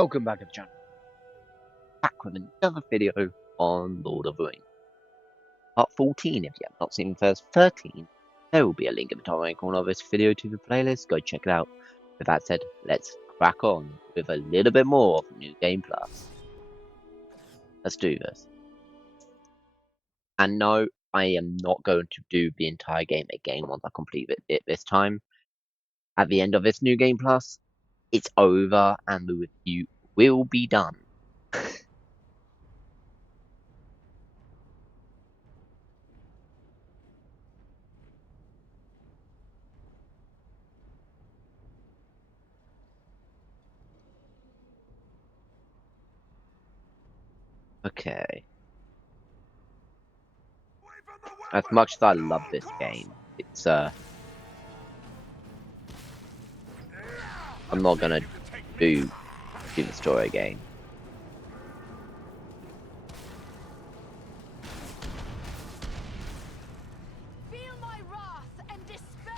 Welcome back to the channel. Back with another video on Lord of the Rings. Part 14, if you have not seen the first 13, there will be a link in the top right corner of this video to the playlist. Go check it out. With that said, let's crack on with a little bit more of New Game Plus. Let's do this. And no, I am not going to do the entire game again once I complete it this time. At the end of this New Game Plus, it's over and the review will be done. Okay. As much as I love this game, it's I'm not gonna do the story again. Feel my wrath and despair.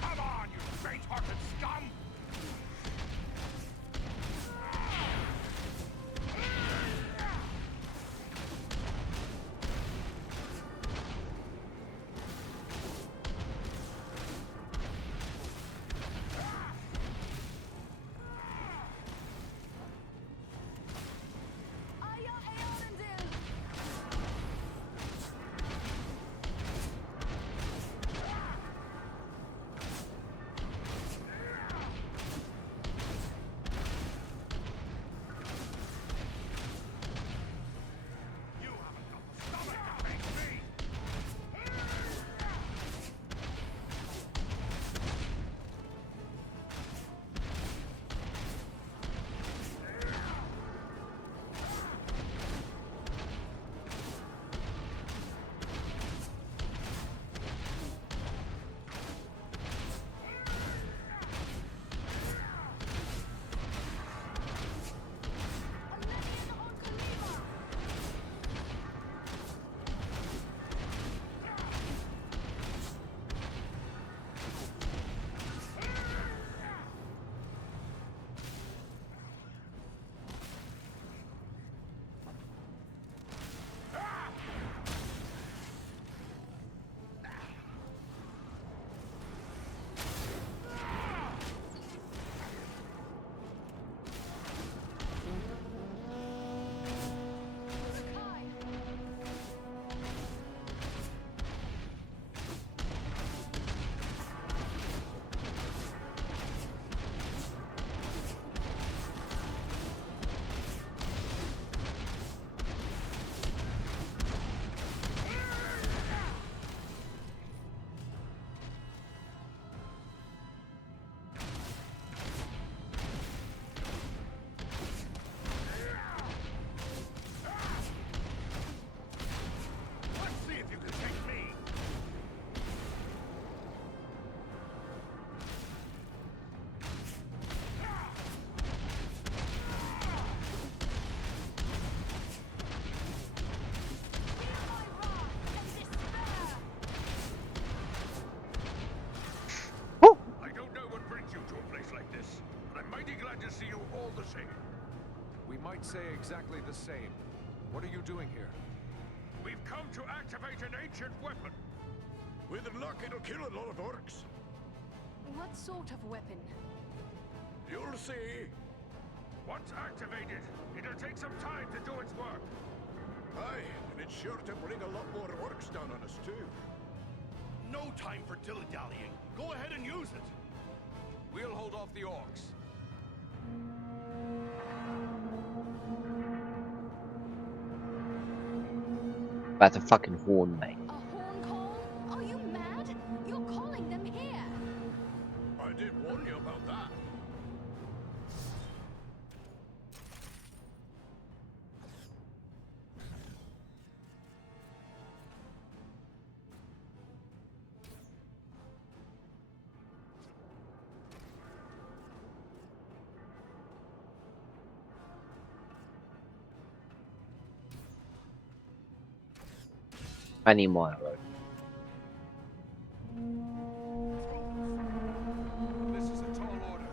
Come on, you faint-hearted scum! Aya Earendil. You haven't got the stomach to face me! Olivia on Kalima. Sakai. Let's see if you can take me! Feel my wrath and despair. I don't know what brings you to a place like this, but I'm mighty glad to see you all the same. We might say exactly the same. What are you doing here? We've come to activate an ancient weapon. With luck, it'll kill a lot of orcs. What sort of weapon? You'll see. Once activated, it'll take some time to do its work. Aye, and it's sure to bring a lot more orcs down on us too. No time for dilly-dallying. Go ahead and use it. We'll hold off the orcs. That's a fucking horn, mate. A horn call? Are you mad? You're calling them here. I did warn you about that. I need more arrows. This is a tall order.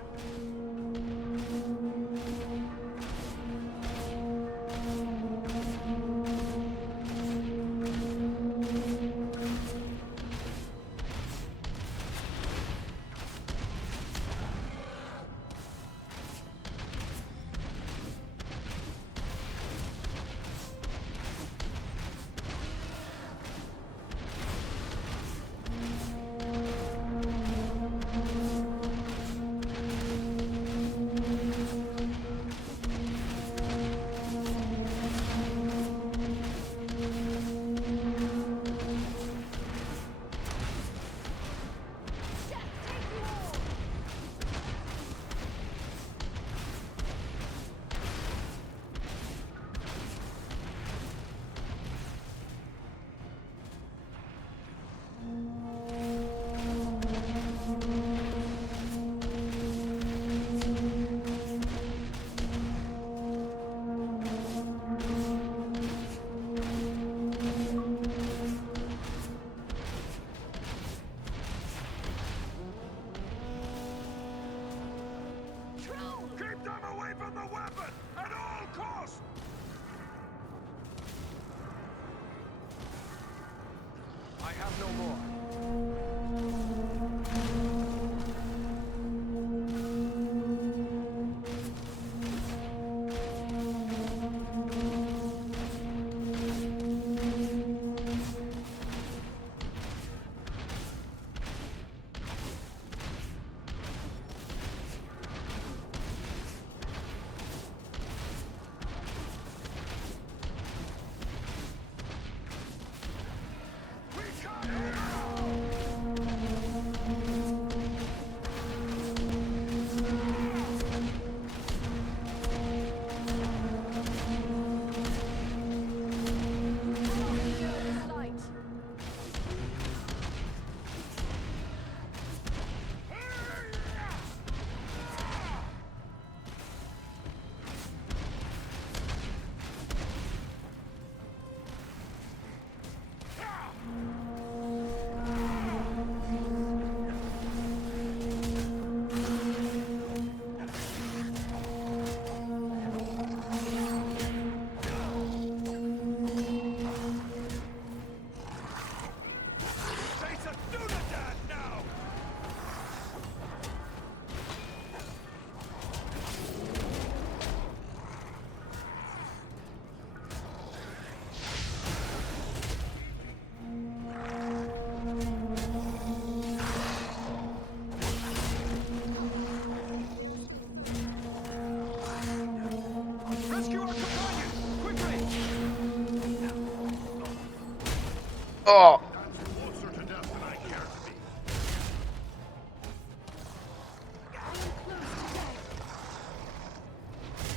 Keep them away from the weapon at all costs! I have no more. Oh! Closer to death than I care to be.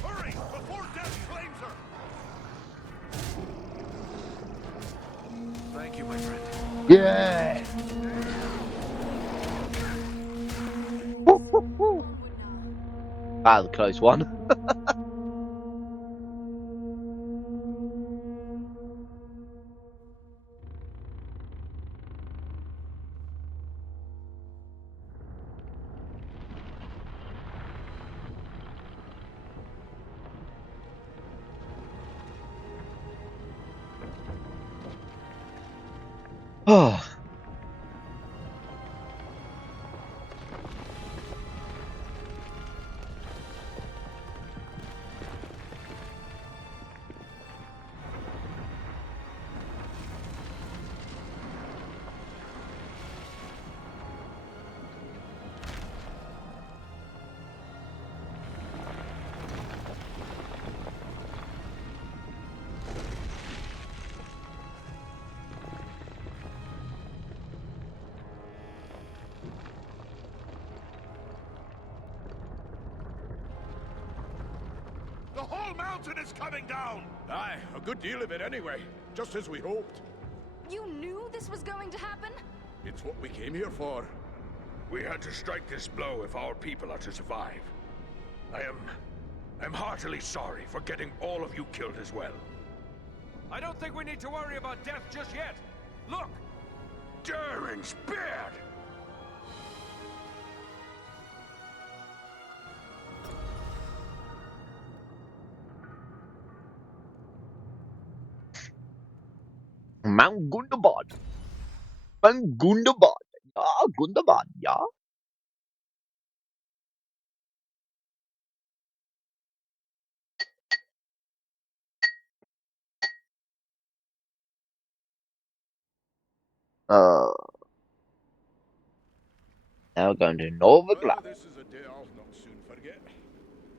Hurry, before death claims her! Thank you, my friend. Yeah! Woo, woo, woo. That was a close one. Oh. The whole mountain is coming down! Aye, a good deal of it anyway. Just as we hoped. You knew this was going to happen? It's what we came here for. We had to strike this blow if our people are to survive. I'm heartily sorry for getting all of you killed as well. I don't think we need to worry about death just yet. Look! Daring's beard! Mount Gundabad. Mount Gundabad. Ja, Gundabad, ja. Uh, now we're going to Novigrad. Well, this is a day I'll not soon forget.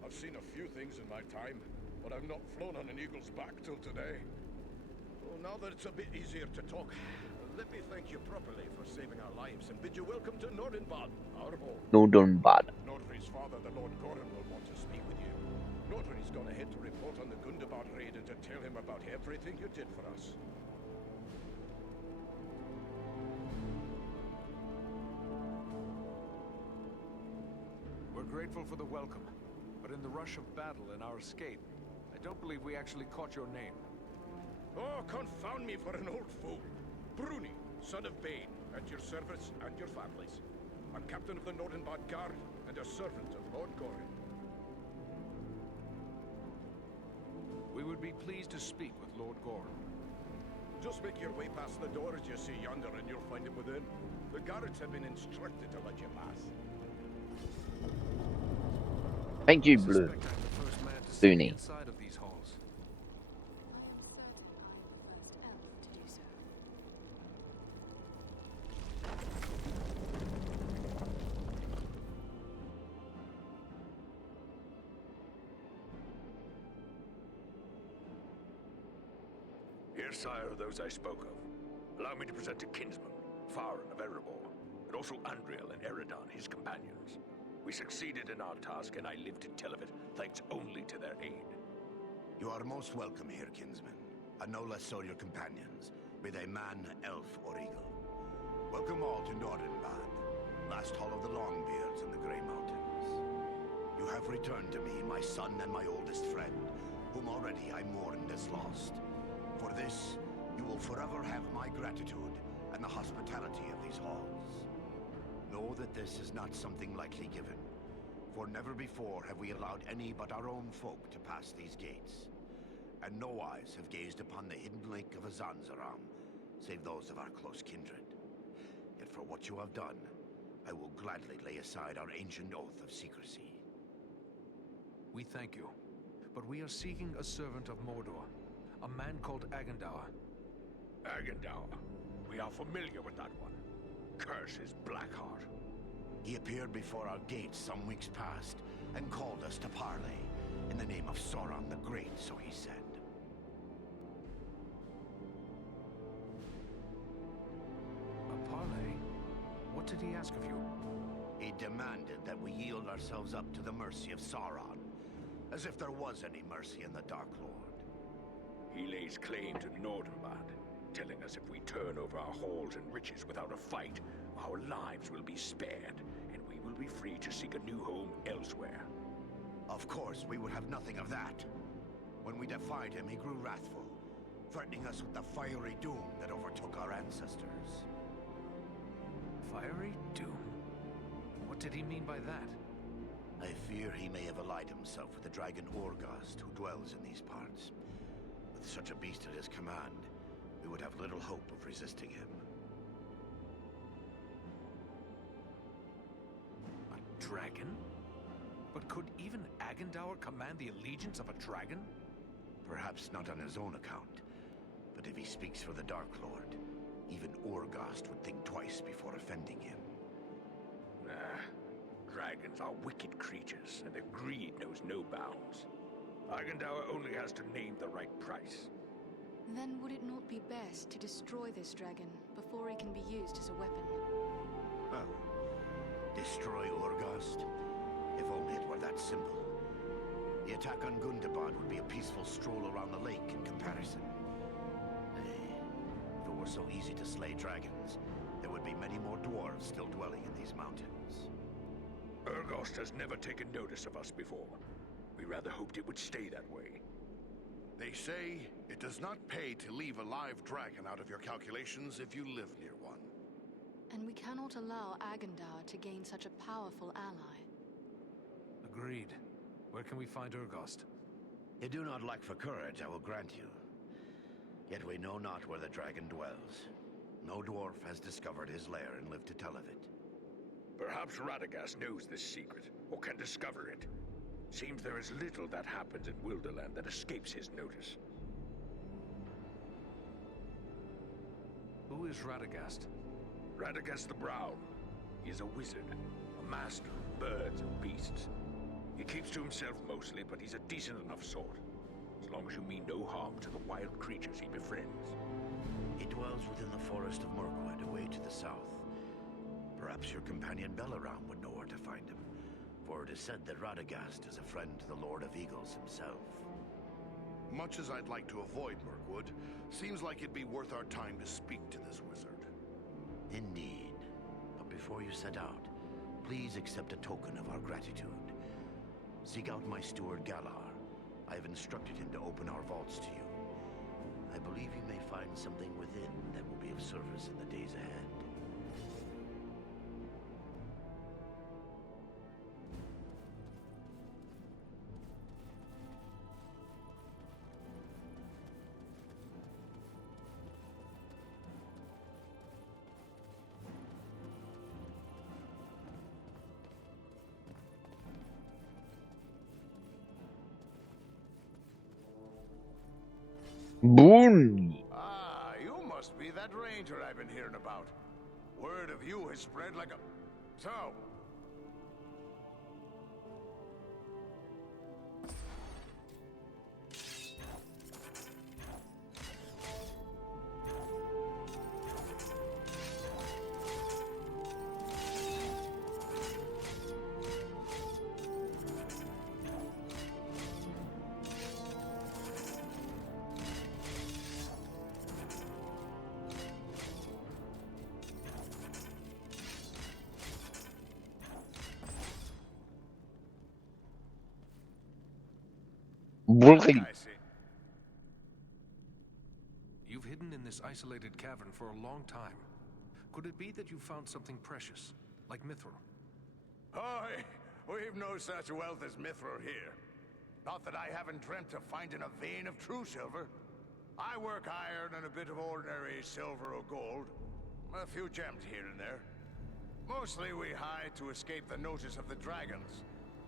I've seen a few things in my time, but I've not flown on an eagle's back till today. Well, now that it's a bit easier to talk, let me thank you properly for saving our lives and bid you welcome to Nordenbad, our home. Nordunbad. Nordri's father, the Lord Goran, will want to speak with you. Nordri's gone ahead to report on the Gundabad raid and to tell him about everything you did for us. We're grateful for the welcome, but in the rush of battle and our escape, I don't believe we actually caught your name. Oh, confound me for an old fool. Bruni, son of Bane, at your service and your families. I'm captain of the Nordenbad Guard and a servant of Lord Goran. We would be pleased to speak with Lord Goran. Just make your way past the door as you see yonder and you'll find him within. The guards have been instructed to let you pass. Thank you, I Blue. suspect I'm the first man to see the Booney. inside of these halls. Certain I'm the first elf to do so. Here, sire, are those I spoke of. Allow me to present a kinsman, Farron of Erebor, and also Andriel and Eridan, his companions. We succeeded in our task, and I live to tell of it, thanks only to their aid. You are most welcome here, kinsman, and no less so your companions, be they man, elf, or eagle. Welcome all to Nordenbad, last hall of the Longbeards in the Grey Mountains. You have returned to me, my son and my oldest friend, whom already I mourned as lost. For this, you will forever have my gratitude and the hospitality of these halls. Know that this is not something lightly given, for never before have we allowed any but our own folk to pass these gates, and no eyes have gazed upon the hidden lake of Azanzaram, save those of our close kindred. Yet for what you have done, I will gladly lay aside our ancient oath of secrecy. We thank you, but we are seeking a servant of Mordor, a man called Agendaur. Agendaur. We are familiar with that one. Curse his Blackheart. He appeared before our gates some weeks past, and called us to parley, in the name of Sauron the Great, so he said. A parley? What did he ask of you? He demanded that we yield ourselves up to the mercy of Sauron, as if there was any mercy in the Dark Lord. He lays claim to Nordenbad, telling us if we turn over our halls and riches without a fight, our lives will be spared, and we will be free to seek a new home elsewhere. Of course, we would have nothing of that. When we defied him, he grew wrathful, threatening us with the fiery doom that overtook our ancestors. Fiery doom? What did he mean by that? I fear he may have allied himself with the dragon Orgast, who dwells in these parts. With such a beast at his command, we would have little hope of resisting him. A dragon? But could even Agendaur command the allegiance of a dragon? Perhaps not on his own account, but if he speaks for the Dark Lord, even Orgast would think twice before offending him. Dragons are wicked creatures, and their greed knows no bounds. Agendaur only has to name the right price. Then would it not be best to destroy this dragon before it can be used as a weapon? Well, destroy Orgast? If only it were that simple. The attack on Gundabad would be a peaceful stroll around the lake in comparison. If it were so easy to slay dragons, there would be many more dwarves still dwelling in these mountains. Urgost has never taken notice of us before. We rather hoped it would stay that way. They say it does not pay to leave a live dragon out of your calculations if you live near one. And we cannot allow Agendaur to gain such a powerful ally. Agreed. Where can we find Urgost? You do not lack for courage, I will grant you. Yet we know not where the dragon dwells. No dwarf has discovered his lair and lived to tell of it. Perhaps Radagast knows this secret, or can discover it. Seems there is little that happens in Wilderland that escapes his notice. Who is Radagast? Radagast the Brown. He is a wizard, a master of birds and beasts. He keeps to himself mostly, but he's a decent enough sort. As long as you mean no harm to the wild creatures he befriends. He dwells within the forest of Mirkwood, away to the south. Perhaps your companion Belaram would know where to find him, for it is said that Radagast is a friend to the Lord of Eagles himself. Much as I'd like to avoid Mirkwood, seems like it'd be worth our time to speak to this wizard. Indeed. But before you set out, please accept a token of our gratitude. Seek out my steward Galar. I have instructed him to open our vaults to you. I believe you may find something within that will be of service in the days ahead. Boom! Ah, you must be that ranger I've been hearing about. Word of you has spread like a... So... Brilliant. I see. You've hidden in this isolated cavern for a long time. Could it be that you found something precious, like mithril? Aye, we've no such wealth as mithril here. Not that I haven't dreamt of finding a vein of true silver. I work iron and a bit of ordinary silver or gold. A few gems here and there. Mostly we hide to escape the notice of the dragons.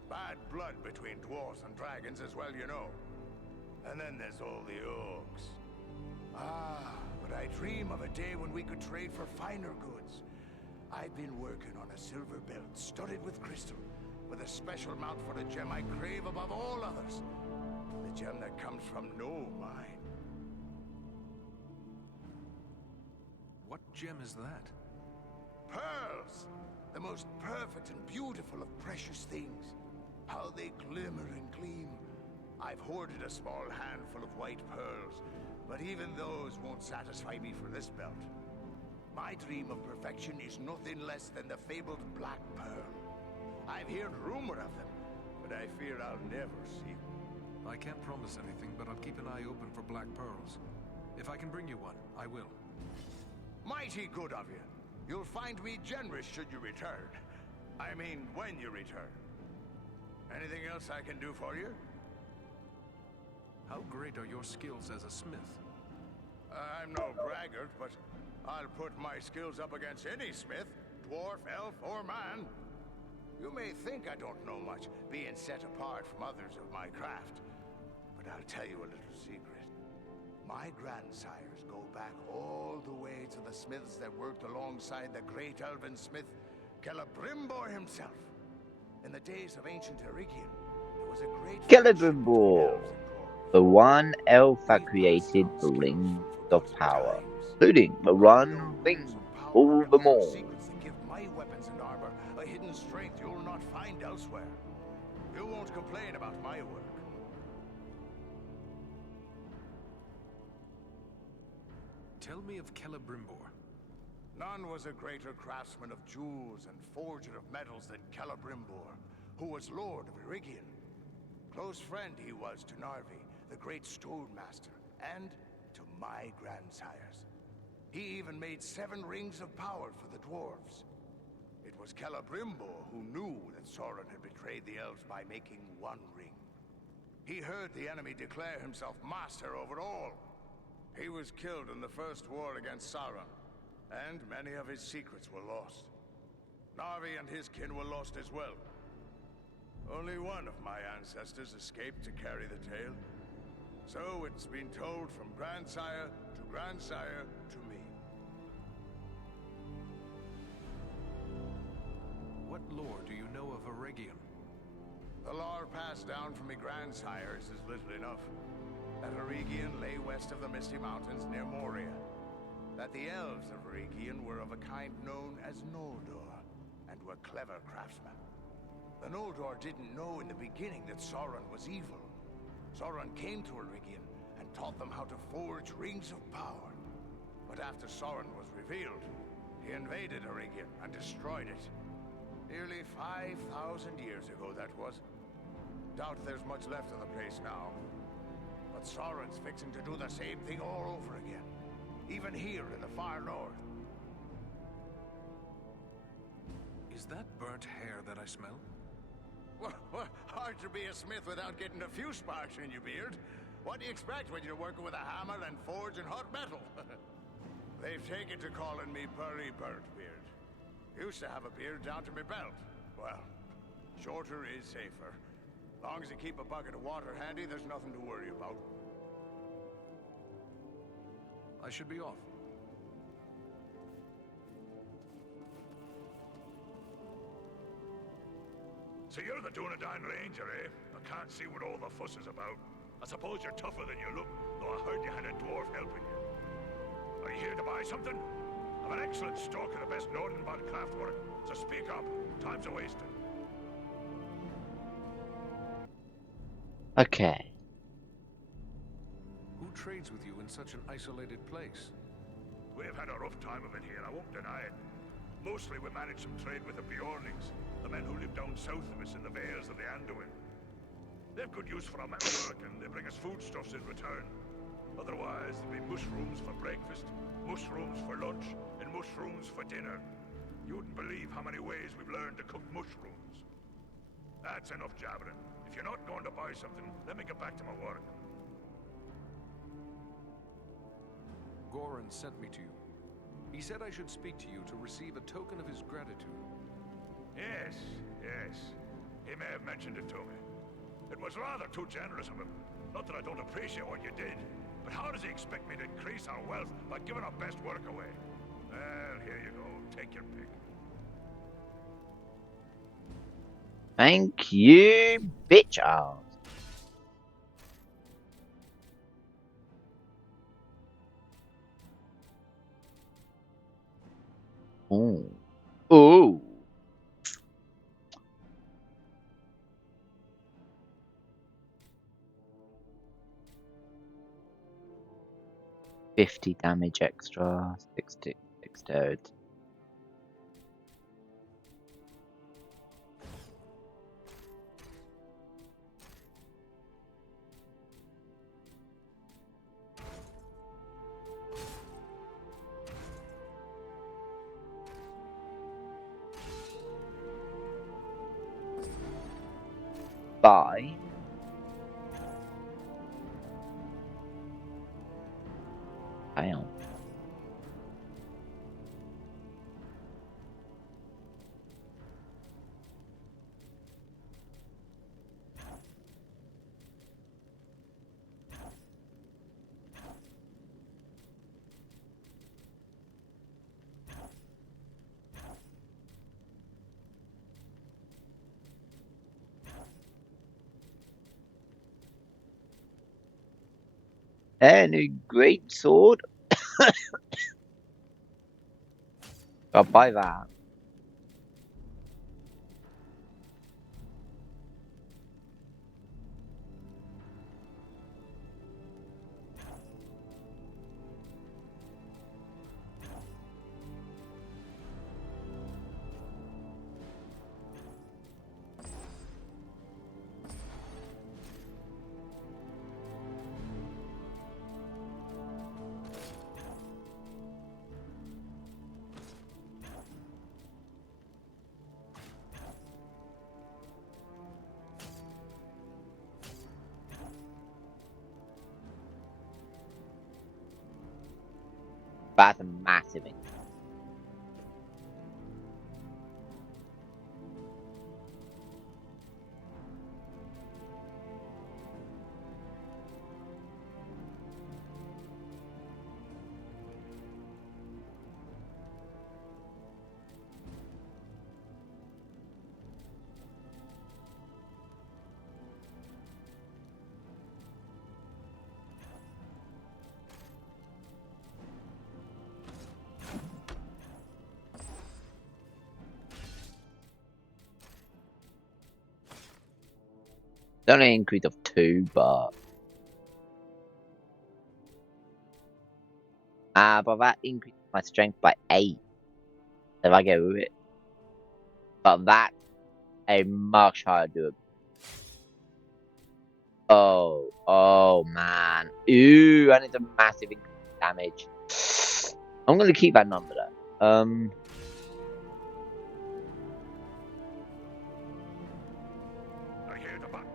Bad blood between dwarves and dragons as well, you know. And then there's all the orcs. Ah, but I dream of a day when we could trade for finer goods. I've been working on a silver belt studded with crystal, with a special mount for the gem I crave above all others. The gem that comes from no mine. What gem is that? Pearls! The most perfect and beautiful of precious things. How they glimmer and gleam. I've hoarded a small handful of white pearls, but even those won't satisfy me for this belt. My dream of perfection is nothing less than the fabled Black Pearl. I've heard rumor of them, but I fear I'll never see them. I can't promise anything, but I'll keep an eye open for black pearls. If I can bring you one, I will. Mighty good of you. You'll find me generous should you return. I mean, when you return. Anything else I can do for you? How great are your skills as a smith? I'm no braggart, but I'll put my skills up against any smith, dwarf, elf, or man. You may think I don't know much, being set apart from others of my craft. But I'll tell you a little secret. My grandsires go back all the way to the smiths that worked alongside the great elven smith, Celebrimbor himself. In the days of ancient Eregion, there was a great Celebrimbor, the one elf that created the Rings of Power, including the one ring, all the more. Secrets that give my weapons and armor a hidden strength you'll not find elsewhere. You won't complain about my work. Tell me of Celebrimbor. None was a greater craftsman of jewels and forger of metals than Celebrimbor, who was Lord of Eregion. Close friend he was to Narvi, the great stone master, and to my grandsires. He even made 7 rings of power for the dwarves. It was Celebrimbo who knew that Sauron had betrayed the elves by making 1 ring. He heard the enemy declare himself master over all. He was killed in the first war against Sauron, and many of his secrets were lost. Narvi and his kin were lost as well. Only one of my ancestors escaped to carry the tale. So it's been told from grandsire to me. What lore do you know of Eregion? The lore passed down from me grandsires is little enough. That Eregion lay west of the Misty Mountains near Moria. That the elves of Eregion were of a kind known as Noldor, and were clever craftsmen. The Noldor didn't know in the beginning that Sauron was evil. Sauron came to Eregion and taught them how to forge rings of power. But after Sauron was revealed, he invaded Eregion and destroyed it. Nearly 5,000 years ago, that was. Doubt there's much left of the place now. But Sauron's fixing to do the same thing all over again. Even here in the far north. Is that burnt hair that I smell? Well, hard to be a smith without getting a few sparks in your beard. What do you expect when you're working with a hammer and forging hot metal? They've taken to calling me Burry Burntbeard. Used to have a beard down to my belt. Well, shorter is safer. Long as you keep a bucket of water handy, there's nothing to worry about. I should be off. So you're the Dunedain Ranger, eh? I can't see what all the fuss is about. I suppose you're tougher than you look, though I heard you had a dwarf helping you. Are you here to buy something? I've an excellent stock of the best Nordenbad craftwork, so speak up. Time's a-wasting. Okay. Who trades with you in such an isolated place? We've had a rough time of it here, I won't deny it. Mostly we managed some trade with the Bjornings, the men who live down south of us in the vales of the Anduin. They've good use for our metalwork, and they bring us foodstuffs in return. Otherwise, there'll be mushrooms for breakfast, mushrooms for lunch, and mushrooms for dinner. You wouldn't believe how many ways we've learned to cook mushrooms. That's enough jabbering. If you're not going to buy something, let me get back to my work. Goran sent me to you. He said I should speak to you to receive a token of his gratitude. Yes. He may have mentioned it to me. It was rather too generous of him. Not that I don't appreciate what you did, but how does he expect me to increase our wealth by giving our best work away? Well, here you go. Take your pick. Thank you, bitch ass. Oh. Oh. 50 damage extra, 60 dexterity. By Bam. And a great sword. I'll buy that. That's a massive increase. It's only an increase of 2, but but that increases my strength by 8 if I get with it. But that's a much higher doable. Oh man. Ooh, and it's a massive increase in damage. I'm gonna keep that number though. I hear the button.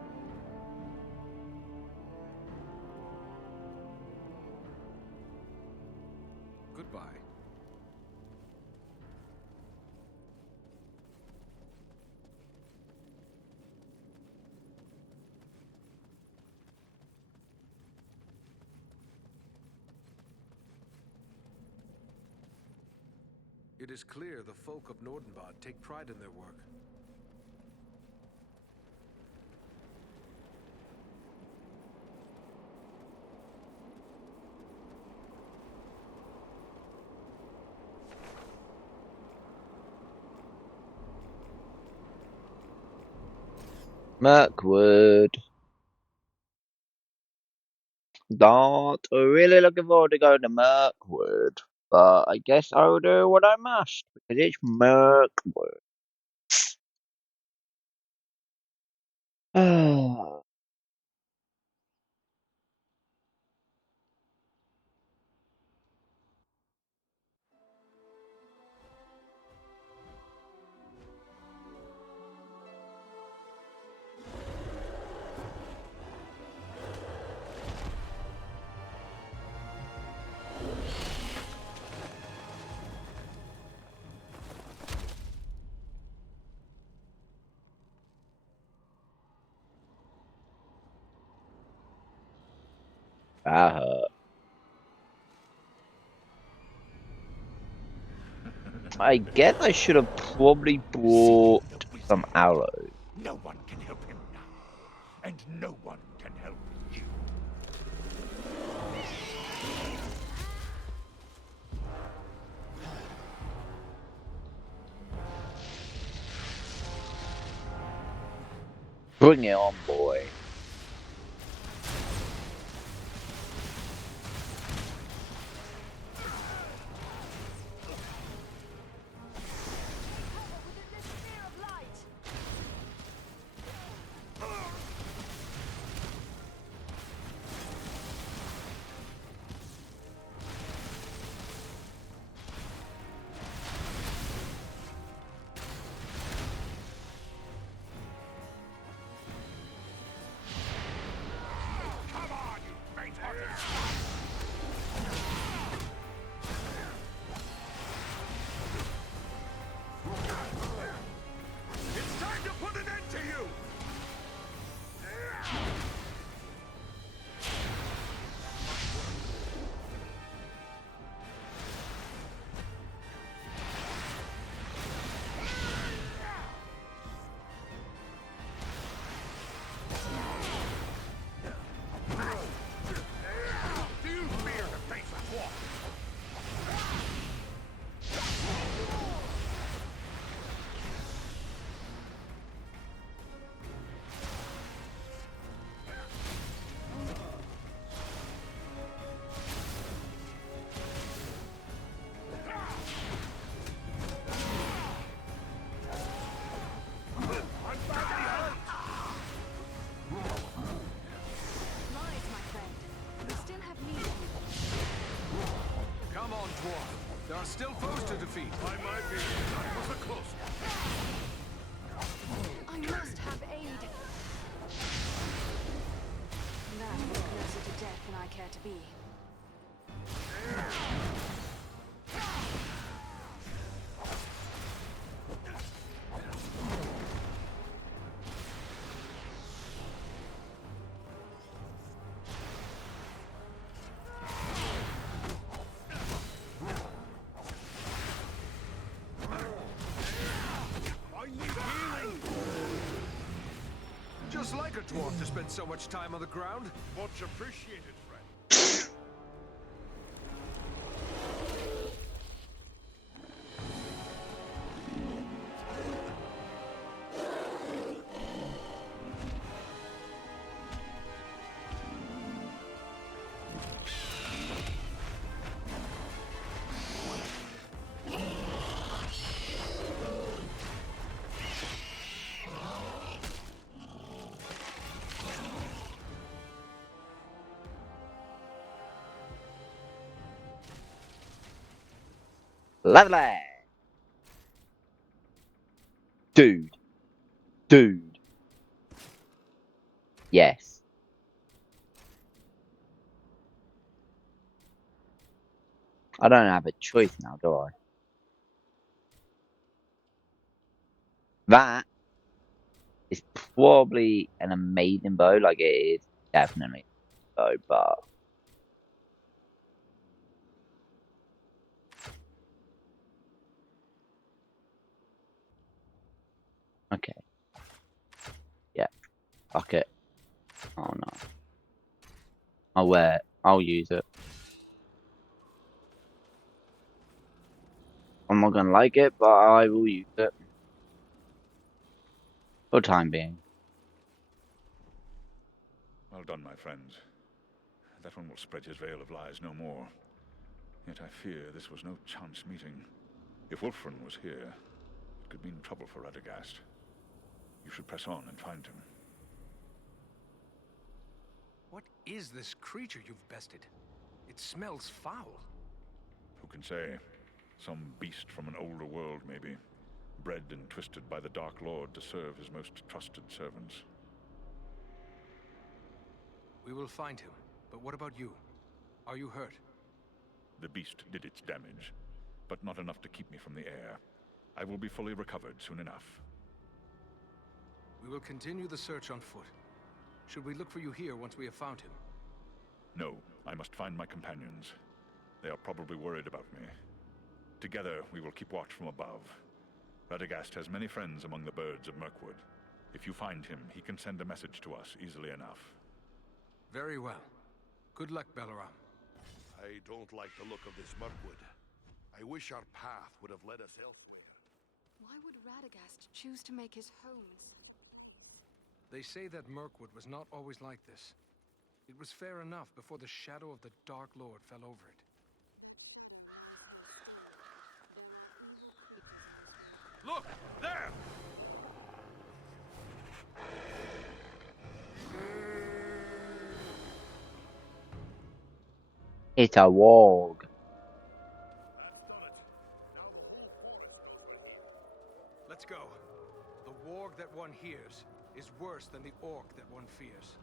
Goodbye. It is clear the folk of Nordenbad take pride in their work. Mirkwood. Not really looking forward to going to Mirkwood. But I guess I'll do what I must, because it's Mirkwood. That hurt. I guess I should have probably brought some arrows. No one can help him now. And no one can help you. Bring it on, boy. Come on, you faint-hearted! It's time to put an end to you! Do you fear the face of war? I'm badly hurt! Lies, my friend. We still have need of you. Come on, dwarf. There are still foes to defeat. I might be. That was a close one. I must have aid. Now we're closer to death than I care to be. was like a dwarf to spend so much time on the ground. Much appreciated, friend. Lovely! Dude. Dude. Yes. I don't have a choice now, do I? That is probably an amazing bow, like it is definitely a bow, but okay. Yeah. Fuck it. Oh no. I'll wear it. I'll use it. I'm not gonna like it, but I will use it. For the time being. Well done, my friends. That one will spread his veil of lies no more. Yet I fear this was no chance meeting. If Wolfran was here, it could mean trouble for Radagast. You should press on and find him. What is this creature you've bested? It smells foul. Who can say? Some beast from an older world, maybe. Bred and twisted by the Dark Lord to serve his most trusted servants. We will find him. But what about you? Are you hurt? The beast did its damage, but not enough to keep me from the air. I will be fully recovered soon enough. We will continue the search on foot. Should we look for you here once we have found him? No, I must find my companions. They are probably worried about me. Together, we will keep watch from above. Radagast has many friends among the birds of Mirkwood. If you find him, he can send a message to us easily enough. Very well. Good luck, Balaram. I don't like the look of this Mirkwood. I wish our path would have led us elsewhere. Why would Radagast choose to make his homes? They say that Mirkwood was not always like this. It was fair enough before the shadow of the Dark Lord fell over it. Look! There! It's a warg. Let's go. The warg that one hears is worse than the orc that one fears.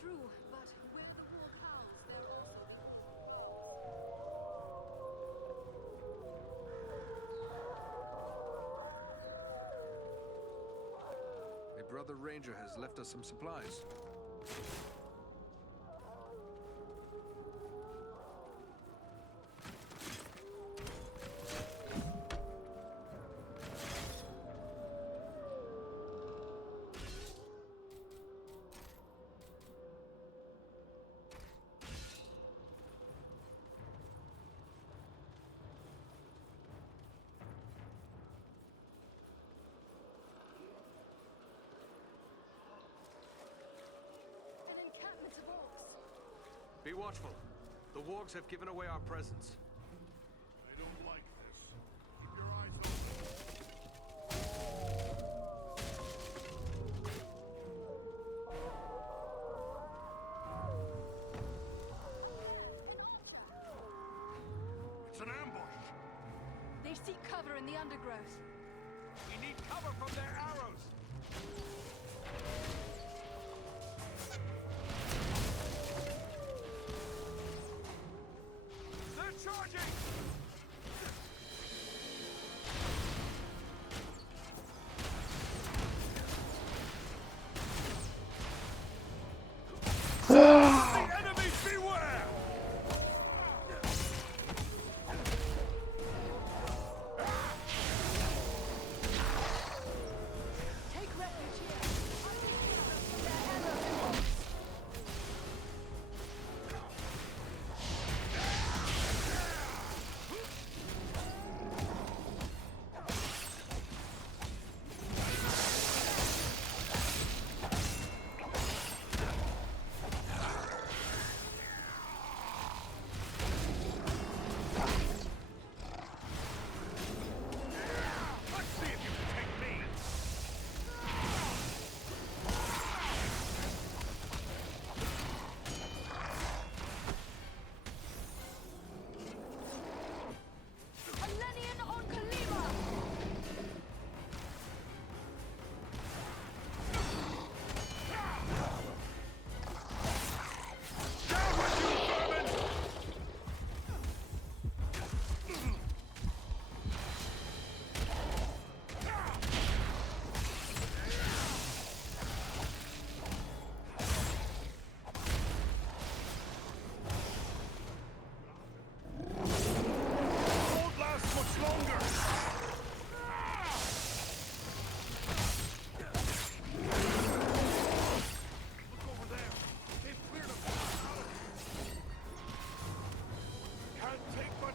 True, but with the war cows, there also A brother ranger has left us some supplies. an encampment of orcs. Be watchful. The wargs have given away our presence. I don't like this. Keep your eyes open. It's an ambush. They seek cover in the undergrowth. We need cover from their arrows. They're charging! The enemy, beware! Take refuge here.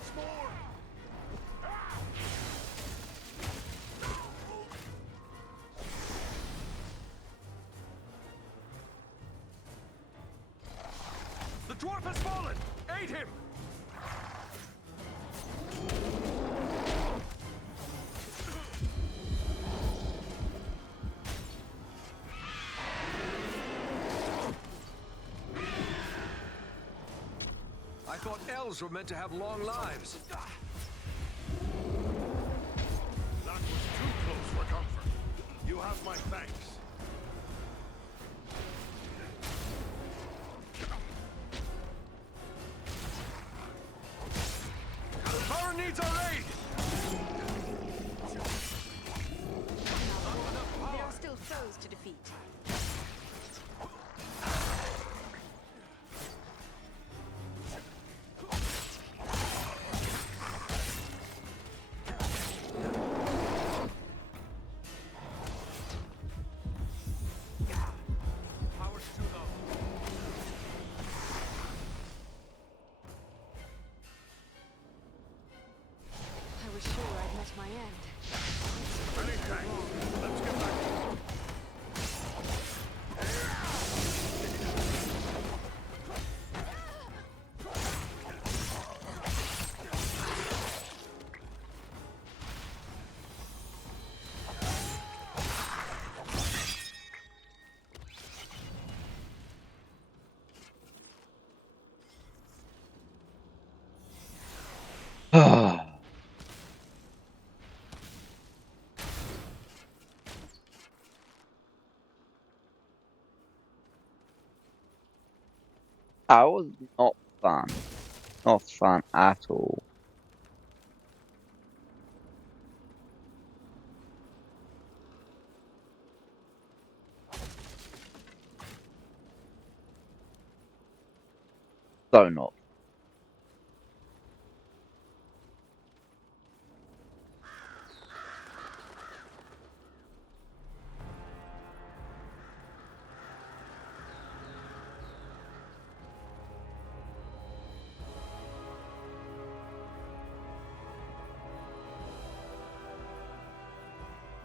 once more! The dwarf has fallen! Aid him! I thought elves were meant to have long lives. That was too close for comfort. You have my thanks. Baron needs our aid! There are still foes to defeat. Power's too low. I was sure I'd met my end. Many thanks. Let's get back. That was not fun. Not fun at all. So not.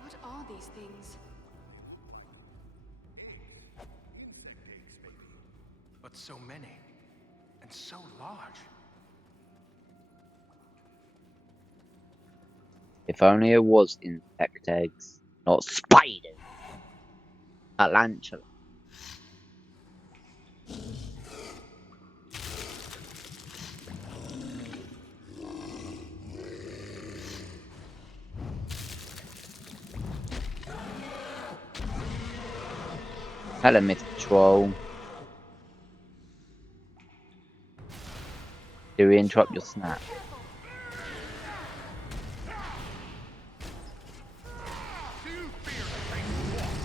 What are these things? But so many. And so large. If only it was insect eggs, not spiders. Tarantula. Hello, Mr. Troll. Do we interrupt your snap? Do you fear the faithful one?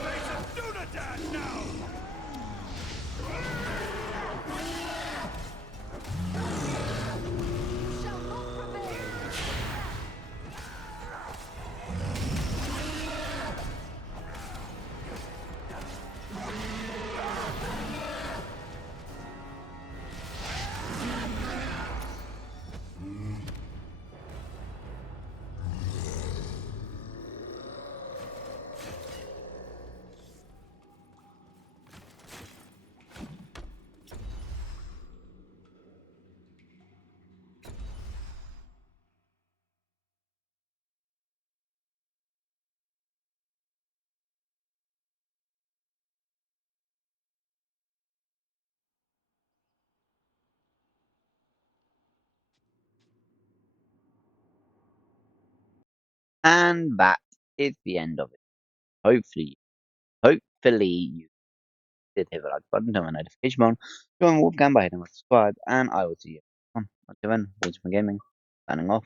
Face of Dunadan now! Shall not prevail! And that is the end of it. Hopefully you did hit the like button, turn on notification bell, join Wolfgang by hitting subscribe, and I will see you on. Until then, WolfbaneGaming, signing off.